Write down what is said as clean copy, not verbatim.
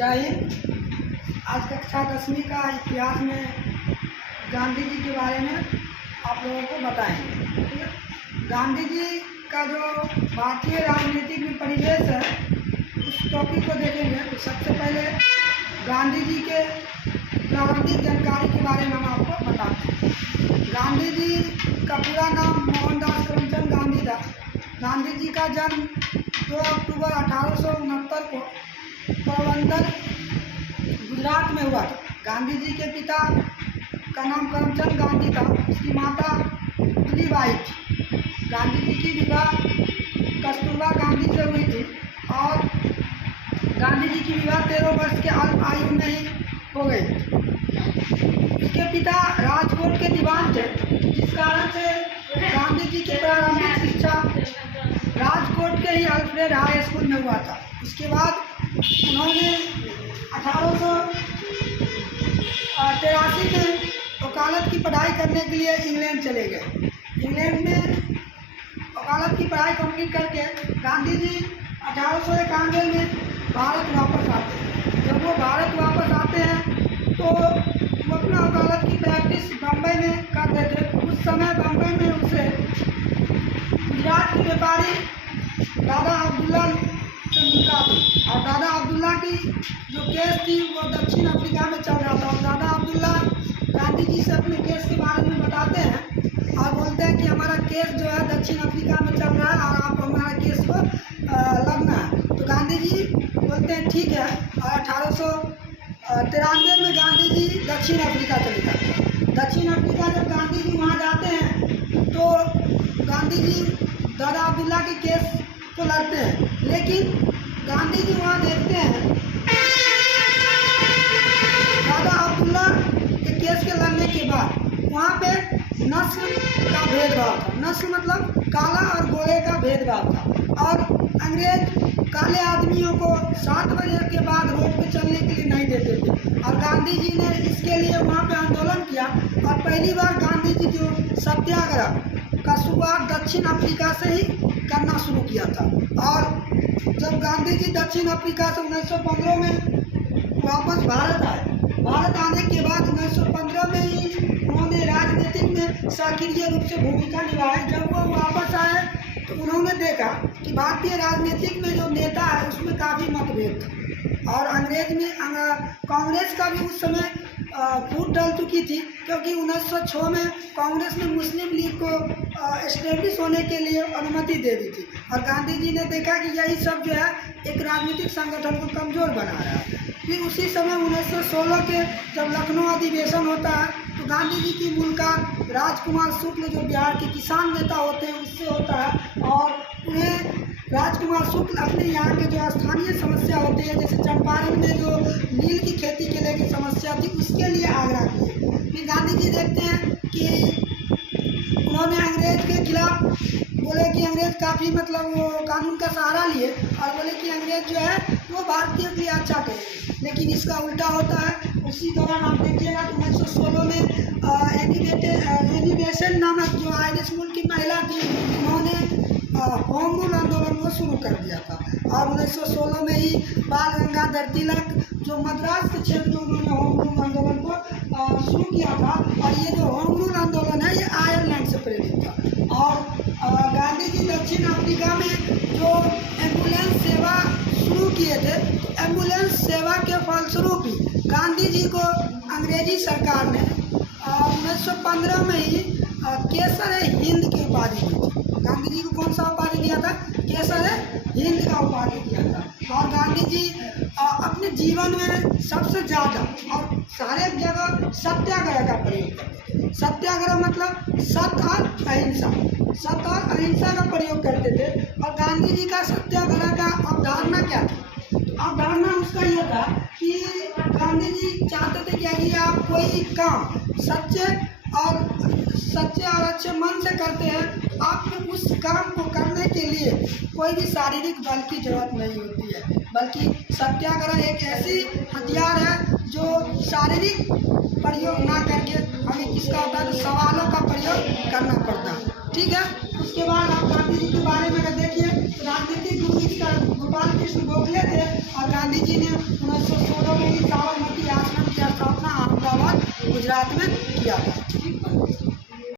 जय हिंद। आज कक्षा 10वीं का इतिहास में गांधी जी के बारे में आप लोगों को बताएंगे। ठीक है, गांधी जी का जो भारतीय राजनीतिक में परिवेश है उस टॉपिक को देखेंगे। तो सबसे पहले गांधी जी के प्रारंभिक जानकारी के बारे में हम आपको बताते हैं। गांधी जी का पूरा नाम मोहनदास करमचंद गांधी था। गांधी जी का जन्म 2 अक्टूबर 1869 को पोरबंदर गुजरात में हुआ था। गांधी जी के पिता का नाम करमचंद गांधी था, उसकी माता पुतलीबाई थी। गांधी जी की विवाह कस्तूरबा गांधी से हुई थी और गांधी जी की विवाह 13 वर्ष के अल्प आयु में ही हो गई। उसके पिता राजकोट के दीवान थे, जिस कारण से गांधी जी की प्रारंभिक शिक्षा राजकोट के ही अल्फ्रेड हाई स्कूल में हुआ था। उसके बाद उन्होंने 1883 में वकालत की पढ़ाई करने के लिए इंग्लैंड चले गए। इंग्लैंड में वकालत की पढ़ाई कंप्लीट करके गांधी जी 1891 में भारत वापस आते हैं। जब वो भारत वापस आते हैं तो वो अपना वकालत की प्रैक्टिस बम्बई में करते थे। उस समय बम्बई में उसे गुजरात के व्यापारी दादा अब्दुल्ला से मुलाकात हुई और दादा अब्दुल्ला की जो केस थी वो दक्षिण अफ्रीका में चल रहा था। और दादा अब्दुल्ला गांधी जी से अपने केस के बारे में बताते हैं और बोलते हैं कि हमारा केस जो है दक्षिण अफ्रीका में चल रहा है और आप हमारा केस को लड़ना है। तो गांधी जी बोलते हैं ठीक है। और 1893 में गांधी जी दक्षिण अफ्रीका चले जाते हैं। दक्षिण अफ्रीका जब गांधी जी वहाँ जाते हैं तो गांधी जी दादा अब्दुल्ला के केस को लड़ते हैं, लेकिन गांधी जी वहाँ देखते हैं दादा अब्दुल्ला के केस के लड़ने के बाद वहाँ पे नस्ल का भेदभाव था। नस्ल मतलब काला और गोरे का भेदभाव था और अंग्रेज काले आदमियों को 7 बजे के बाद रोड पे चलने के लिए नहीं देते थे। और गांधी जी ने इसके लिए वहाँ पे आंदोलन किया और पहली बार गांधी जी जो सत्याग्रह का शुरुआत दक्षिण अफ्रीका से ही करना शुरू किया था। और जब गांधी जी दक्षिण अफ्रीका से 1915 में वापस भारत आए, भारत आने के बाद 1915 में ही उन्होंने राजनीतिक में सक्रिय रूप से भूमिका निभाई। जब वो वापस आए तो उन्होंने देखा कि भारतीय राजनीतिक में जो नेता है उसमें काफ़ी मतभेद था और अंग्रेज में कांग्रेस का भी उस समय फूट डल चुकी थी, क्योंकि 1906 में कांग्रेस ने मुस्लिम लीग को एस्टेब्लिश होने के लिए अनुमति दे दी थी। और गांधी जी ने देखा कि यही सब जो है एक राजनीतिक संगठन को कमज़ोर बना रहा है। फिर उसी समय 1916 के जब लखनऊ अधिवेशन होता है तो गांधी जी की मुलाकात राजकुमार शुक्ल जो बिहार के किसान नेता होते हैं उससे होता है और उन्हें राजकुमार शुक्ल अपने यहाँ के जो स्थानीय समस्या होती है, जैसे चंपारण में जो नील की खेती के लिए की समस्या थी, उसके लिए आग्रह किए। फिर गांधी जी देखते हैं कि उन्होंने अंग्रेज के खिलाफ बोले कि अंग्रेज काफ़ी मतलब वो कानून का सहारा लिए और बोले कि अंग्रेज जो है वो भारतीयों के लिए अच्छा करेंगे, लेकिन इसका उल्टा होता है। उसी दौरान आप देखिएगा 1916 में एनी बेसेंट नामक जो आयरिश मुल्क की महिला थी, उन्होंने होम रूल आंदोलन को शुरू कर दिया था। और 1916 में ही बाल गंगाधर तिलक जो मद्रास के क्षेत्र में उन्होंने होम रूल आंदोलन को शुरू किया था। और ये जो होम रूल आंदोलन है ये आयरलैंड से प्रेरित था। और गांधी जी दक्षिण अफ्रीका में जो एम्बुलेंस सेवा शुरू किए थे, तो एम्बुलेंस सेवा के फलस्वरूप ही गांधी जी को अंग्रेजी सरकार ने 1915 में ही केसर हिंद की उपाधि दी थी। गांधी जी को कौन सा उपाधि दिया था? केसर हिंद का उपाधि दिया था। और गांधी जी अपने जीवन में सबसे ज़्यादा और सारे जगह सत्याग्रह का प्रयोग करते थे। सत्याग्रह मतलब सत्य और अहिंसा, सत्य और अहिंसा का प्रयोग करते थे। और गांधी जी का सत्याग्रह का अवधारणा क्या थी? अवधारणा उसका यह था कि गांधी जी चाहते थे कि अगर आप कोई काम सच्चे और अच्छे मन से करते हैं, आपको उस काम को करने के लिए कोई भी शारीरिक बल की जरूरत नहीं होती है, बल्कि सत्याग्रह एक ऐसी हथियार है जो शारीरिक प्रयोग ना करके हमें किसका होता है, सवालों का प्रयोग करना पड़ता है। ठीक है, उसके बाद आप गांधी जी के बारे में देखिए, राजनीतिक गुरु इसका गोपाल कृष्ण गोखले थे और गांधी जी ने 1916 गुजरात में किया था।